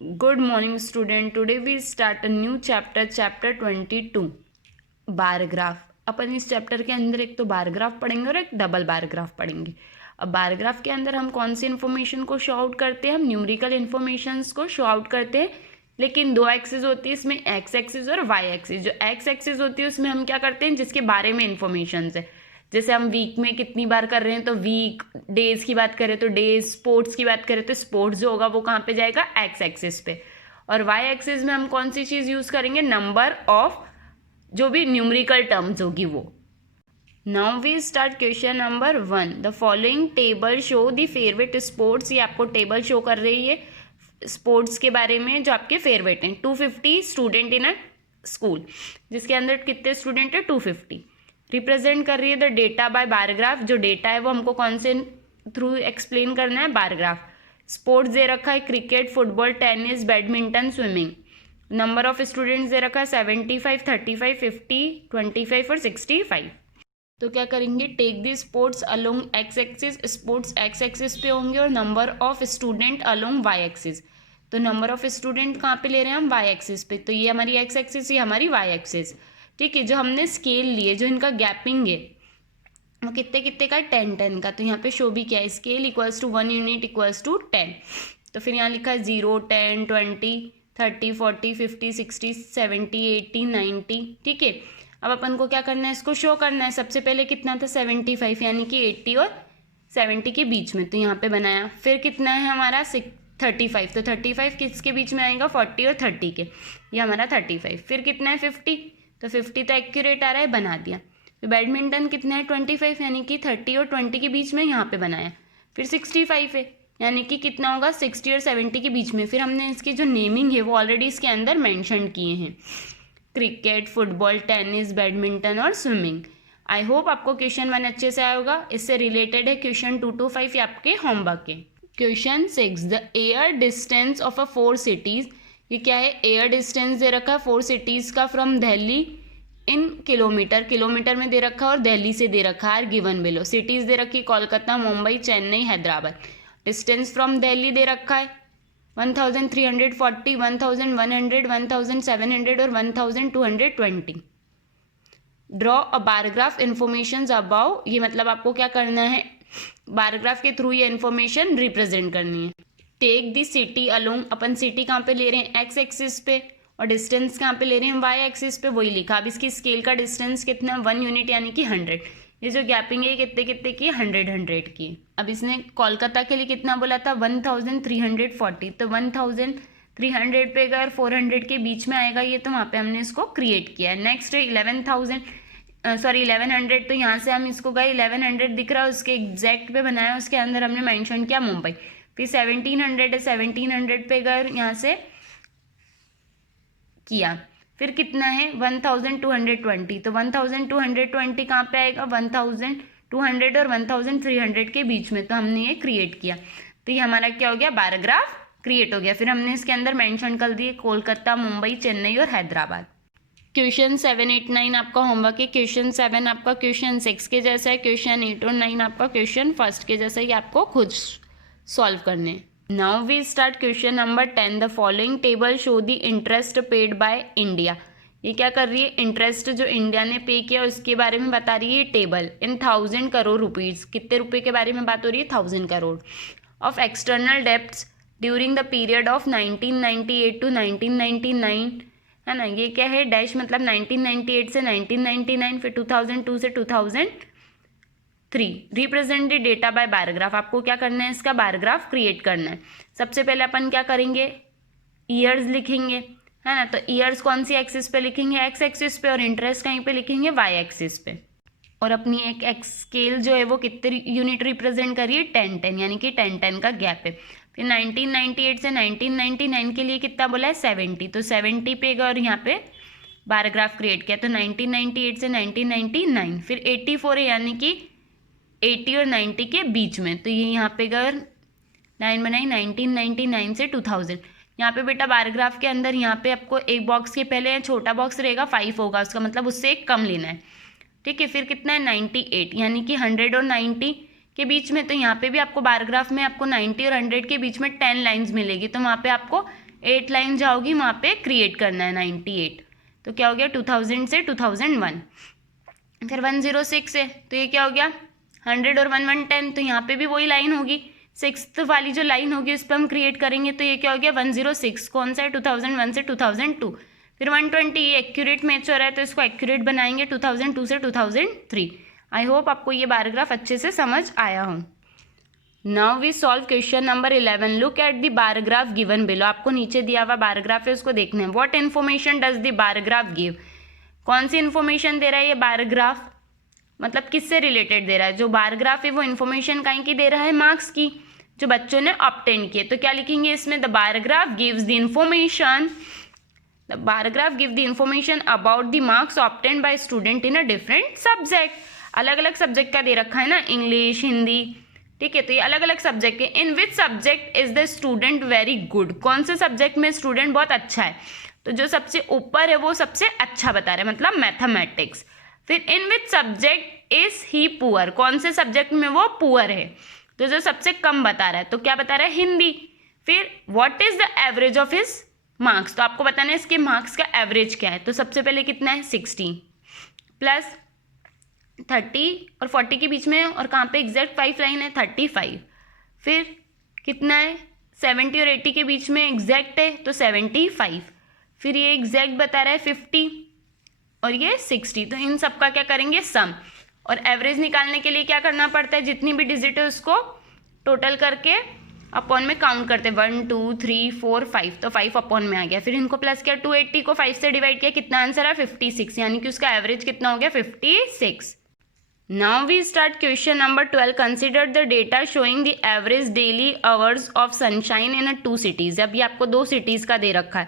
Good morning, student. Today we start a new chapter, chapter 22, bar graph. अपन इस chapter के अंदर एक तो बार ग्राफ पढ़ेंगे और एक डबल बार ग्राफ पढ़ेंगे. अब बार ग्राफ के अंदर हम कौन सी इन्फॉर्मेशन को शो आउट करते हैं? हम न्यूमेरिकल इन्फॉर्मेशंस को शो आउट करते हैं, लेकिन दो एक्सिस होती है इसमें, एक्स एक्सिस और वाई एक्सिस. जो एक्स एक्सिस होती है उसमें हम क्या करते हैं, जिसके बारे में इन्फॉर्मेशन है. जैसे हम वीक में कितनी बार कर रहे हैं तो वीक, डेज की बात करें तो डेज, स्पोर्ट्स की बात करें तो स्पोर्ट्स जो होगा वो कहाँ पे जाएगा? एक्स एक्सिस पे. और वाई एक्सिस में हम कौन सी चीज़ यूज़ करेंगे? नंबर ऑफ जो भी न्यूमेरिकल टर्म्स होगी वो. Now we start question number 1. The following table show the favourite sports. ये आपको टेबल शो कर रही है स्पोर्ट्स के बारे में जो आपके फेवरेट हैं. 250 स्टूडेंट इन अ स्कूल, जिसके अंदर कितने स्टूडेंट है? 250. रिप्रेजेंट कर रही है the data bye bar graph. जो डेटा है वो हमको कौन से थ्रू एक्सप्लेन करना है? Bar graph. स्पोर्ट्स दे रखा है cricket, football, tennis, badminton, swimming. Number of students they रखा है 75, 35, 50, 25 और 65. तो क्या करेंगे? Take the sports along x axis. Sports x axis पे होंगे और number of student along y axis. तो नंबर ऑफ स्टूडेंट कहाँ पे ले रहे हैं हम? वाई एक्सिस पे. तो ये हमारी एक्स एक्सिस, ये हमारी वाई एक्सिस. ठीक है. जो हमने स्केल लिए, जो इनका गैपिंग है वो कितने कितने का है? 10 का. तो यहाँ पे शो भी क्या है? Scale equals to 1 unit equals to 10. तो फिर यहाँ लिखा है 0, 10, 20, 30, 40, 50, 60, 70, 80, 90. ठीक है. अब अपन को क्या करना है? इसको शो करना है. सबसे पहले कितना था? 75, यानी कि 80 और 70 के बीच में. तो यहाँ पे बनाया. फिर कितना है हमारा? 35. तो 35 किसके बीच में आएगा? 40 और 30 के. ये हमारा 35. फिर कितना है? 50. तो 50 तो एक्यूरेट आ रहा है, बना दिया. फिर बैडमिंटन कितना है? 25, यानी कि 30 और 20 के बीच में, यहाँ पे बनाया. फिर 65 है, यानी कि कितना होगा? 60 और 70 के बीच में. फिर हमने इसकी जो नेमिंग है वो ऑलरेडी इसके अंदर मेंशन किए हैं. क्रिकेट, फुटबॉल, टेनिस, बैडमिंटन और स्विमिंग. आई होप आपको क्वेश्चन 1 अच्छे से आया होगा. इससे रिलेटेड है क्वेश्चन 2 to 5 आपके होमवर्क के. Question 6. The air distance of a 4 cities. ये क्या है? एयर डिस्टेंस दे रखा है 4 सिटीज़ का from Delhi in kilometre. Kilometre में दे रखा है और दिल्ली से दे रखा है. Given below. सिटीज़ दे रखी कोलकाता, मुंबई, चेन्नई, हैदराबाद. डिस्टेंस फ्रॉम दिल्ली दे रखा है 1340, 1100, 1700 और 1220. Draw a bar graph information about. ये मतलब आपको क्या करना है? बारग्राफ के थ्रू ये इन्फॉर्मेशन रिप्रेजेंट करनी है. Take the city along. अपन सिटी कहाँ पे ले रहे हैं? एक्स एक्सिस पे. और डिस्टेंस कहाँ पे ले रहे हैं? वाई एक्सिस पे. वही लिखा. अब इसकी स्केल का डिस्टेंस कितना? 1 यूनिट, यानी कि 100. ये जो गैपिंग है कितने कितने की? 100 की. अब इसने कोलकाता के लिए कितना बोला था? 1340. तो 1300 पे अगर 400 के बीच में आएगा ये, तो वहाँ पे हमने इसको क्रिएट किया है. नेक्स्ट 1100. तो यहाँ से हम इसको गए 1100 दिख रहा है उसके एग्जैक्ट पे बनाया. उसके अंदर हमने मेंशन किया मुंबई. फिर 1700 है, 1700 पे अगर यहाँ से किया. फिर कितना है? 1220. तो 1220 कहाँ पे आएगा? 1200 और 1300 के बीच में. तो हमने ये क्रिएट किया. तो ये हमारा क्या हो गया? बारग्राफ क्रिएट हो गया. फिर हमने इसके अंदर मेंशन कर दिए कोलकाता, मुंबई, चेन्नई और हैदराबाद. क्वेश्चन 7, 8, 9 आपका होमवर्क है. क्वेश्चन 7 आपका क्वेश्चन 6 के जैसा है. क्वेश्चन 8 और 9 आपका क्वेश्चन 1 के जैसा ही. आपको खुद सॉल्व करने. Now we start question number 10. The following table show the interest paid by India. ये क्या कर रही है? इंटरेस्ट जो इंडिया ने पे किया उसके बारे में बता रही है टेबल. इन 1000 करोड़ रुपीज़. कितने रुपए के बारे में बात हो रही है? 1000 crore. Of external debts during the period of 1998 to 1999. है ना? ये क्या है? डैश मतलब 1998 से 1999. फिर 2002 से 2003. Represent the data by bar graph. आपको क्या करना है? इसका बारग्राफ क्रिएट करना है. सबसे पहले अपन क्या करेंगे? ईयर्स लिखेंगे. है ना? तो ईयर्स कौन सी एक्सिस पे लिखेंगे? एक्स एक्सिस पे. और इंटरेस्ट कहीं पे लिखेंगे? वाई एक्सिस पे. और अपनी एक एक्स स्केल जो है वो कितने यूनिट रिप्रेजेंट करिए? 10, यानी कि 10 का गैप है. फिर 1998 से 1999 के लिए कितना बोला है? 70. तो 70 पे अगर यहाँ पे बारग्राफ क्रिएट किया तो 1998 से 1999. फिर 84 है, यानी कि 80 और 90 के बीच में. तो ये यहाँ पे अगर लाइन बनाई 1999 से 2000. यहाँ पे बेटा बारग्राफ के अंदर यहाँ पे आपको एक बॉक्स के पहले छोटा बॉक्स रहेगा 5 होगा, उसका मतलब उससे एक कम लेना है. ठीक है. फिर कितना है? 98, यानी कि 100 और 90 के बीच में, तो यहाँ पे भी आपको बार ग्राफ में आपको 90 और 100 के बीच में 10 लाइन्स मिलेगी, तो वहाँ पे आपको 8 लाइन जाओगी, वहाँ पे क्रिएट करना है 98। तो क्या हो गया 2000 से 2001। फिर 106 है तो ये क्या हो गया 100 और 1 110, तो यहाँ पे भी वही लाइन होगी, 6th वाली जो लाइन होगी उस पर हम क्रिएट करेंगे, तो ये क्या हो गया 106। कौन सा है 2001 से 2002। फिर 120 ये एक्यूरेट मैच हो रहा है तो इसको एक्यूरेट बनाएंगे 2002 से 2003। आई होप आपको ये बारग्राफ अच्छे से समझ आया हो। Now we solve question number 11। Look at the bar graph given below. आपको नीचे दिया हुआ बारग्राफ है उसको देखना है। What information does the bar graph give. कौन सी इन्फॉर्मेशन दे रहा है ये बारग्राफ, मतलब किससे रिलेटेड दे रहा है। जो बारग्राफ है वो इन्फॉर्मेशन काहे की दे रहा है, मार्क्स की, जो बच्चों ने ऑब्टेन किए। तो क्या लिखेंगे इसमें, the bar graph gives the information, the bar graph give the information about the marks obtain by student in a different subject. अलग अलग सब्जेक्ट का दे रखा है ना, इंग्लिश, हिंदी, ठीक है, तो ये अलग अलग सब्जेक्ट है। In which subject is the student very good. कौन से सब्जेक्ट में स्टूडेंट बहुत अच्छा है, तो जो सबसे ऊपर है वो सबसे अच्छा बता रहा है, मतलब मैथमेटिक्स। फिर in which subject is he poor. कौन से सब्जेक्ट में वो पुअर है, तो जो सबसे कम बता रहा है, तो क्या बता रहा है, हिंदी। फिर what is the average of his marks, तो आपको बताना है इसके मार्क्स का एवरेज क्या है। तो सबसे पहले कितना है 60 प्लस 30 और 40 के बीच में है, और कहाँ पे एग्जैक्ट 5 लाइन है 35। फिर कितना है 70 और 80 के बीच में एग्जैक्ट है तो 75। फिर ये एग्जैक्ट बता रहा है 50 और ये 60, तो इन सब का क्या करेंगे सम। और एवरेज निकालने के लिए क्या करना पड़ता है, जितनी भी डिजिट है उसको टोटल करके अपॉन में काउंट करते हैं 1 2 3 4 5, तो 5 अपॉन में आ गया। फिर इनको प्लस किया, 280 को 5 से डिवाइड किया, कितना आंसर है 56, यानी कि उसका एवरेज कितना हो गया 56। Now we start question number 12। Consider the data showing the average daily hours of sunshine in 2 cities. अभी आपको 2 सिटीज का दे रखा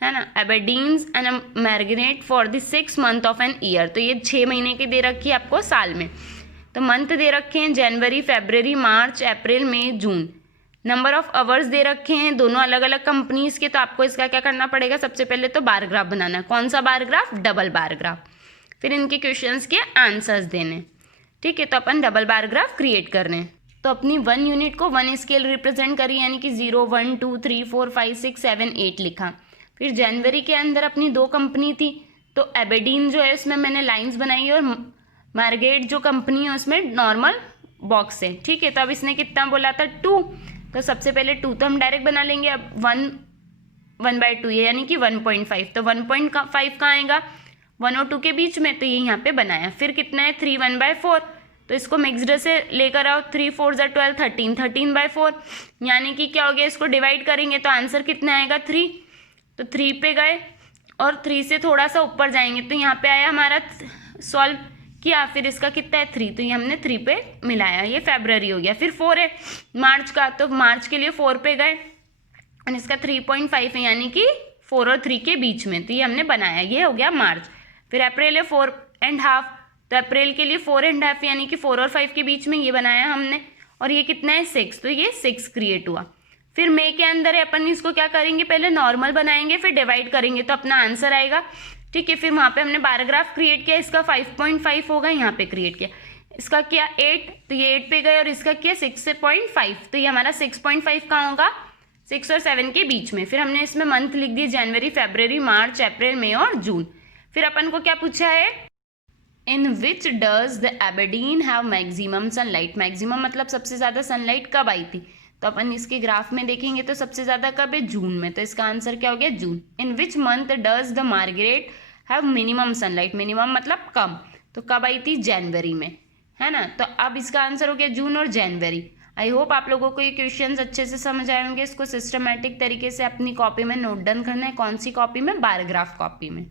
है ना, Aberdeen's and Margate for the 6 month of an year. तो ये 6 महीने की दे रखी है आपको साल में। तो मंथ दे रखे हैं जनवरी, फरवरी, मार्च, अप्रैल, मई, जून। नंबर ऑफ आवर्स दे रखे हैं दोनों अलग अलग कंपनीज के। तो आपको इसका क्या करना पड़ेगा, सबसे पहले तो बार ग्राफ बनाना है। कौन सा bar graph, double bar graph. फिर इनके क्वेश्चंस के आंसर्स देने, ठीक है। तो अपन डबल बार ग्राफ क्रिएट कर रहे हैं। तो अपनी 1 यूनिट को 1 स्केल रिप्रेजेंट करी, यानी कि 0 1 2 3 4 5 6 7 8 लिखा। फिर जनवरी के अंदर अपनी 2 कंपनी थी, तो एबरडीन जो है उसमें मैंने लाइंस बनाई और मार्गेट जो कंपनी है उसमें नॉर्मल बॉक्स है, ठीक है। तो अब इसने कितना बोला था 2, तो सबसे पहले 2 तो हम डायरेक्ट बना लेंगे। अब 1/2 है, यानी कि 1.5, तो 1.5 कहाँ आएगा 1 और 2 के बीच में, तो ये यहाँ पे बनाया। फिर कितना है 3 1/4, तो इसको मिक्सड से लेकर आओ, 3 4 12 13 13/4, यानी कि क्या हो गया, इसको डिवाइड करेंगे तो आंसर कितना आएगा 3। तो 3 पे गए और 3 से थोड़ा सा ऊपर जाएंगे तो यहाँ पे आया हमारा, सॉल्व किया, फिर इसका कितना है 3, तो ये हमने 3 पे मिलाया, ये फरवरी हो गया। फिर 4 है मार्च का, तो मार्च के लिए 4 पे गए और इसका 3.5 है, यानी कि 4 और 3 के बीच में, तो ये हमने बनाया, ये हो गया मार्च। फिर अप्रैल है 4.5, तो अप्रैल के लिए 4.5 यानी कि 4 और 5 के बीच में ये बनाया हमने, और ये कितना है 6, तो ये 6 क्रिएट हुआ। फिर मई के अंदर है, अपन इसको क्या करेंगे, पहले नॉर्मल बनाएंगे फिर डिवाइड करेंगे तो अपना आंसर आएगा, ठीक है। फिर वहाँ पे हमने बारग्राफ क्रिएट किया, इसका 5.5 होगा, यहाँ पे क्रिएट किया, इसका किया 8, तो ये 8 पे गए और इसका किया 6.5, तो ये हमारा 6.5 कहाँ होगा 6 और 7 के बीच में। फिर हमने इसमें मंथ लिख दिए जनवरी, फरवरी, मार्च, अप्रैल, मई और जून। फिर अपन को क्या पूछा है, in which does the Aberdeen have maximum sunlight. Maximum मतलब सबसे ज़्यादा सनलाइट कब आई थी, तो अपन इसके ग्राफ में देखेंगे तो सबसे ज़्यादा कब है, जून में, तो इसका आंसर क्या हो गया June. In which month does the Margaret have minimum sunlight. Minimum मतलब कम, तो कब आई थी जनवरी में, है ना। तो अब इसका आंसर हो गया जून और जनवरी। आई होप आप लोगों को ये क्वेश्चंस अच्छे से समझ आए होंगे। इसको सिस्टमेटिक तरीके से अपनी कॉपी में नोट डाउन करना है। कौन सी कॉपी में, बारग्राफ कॉपी में।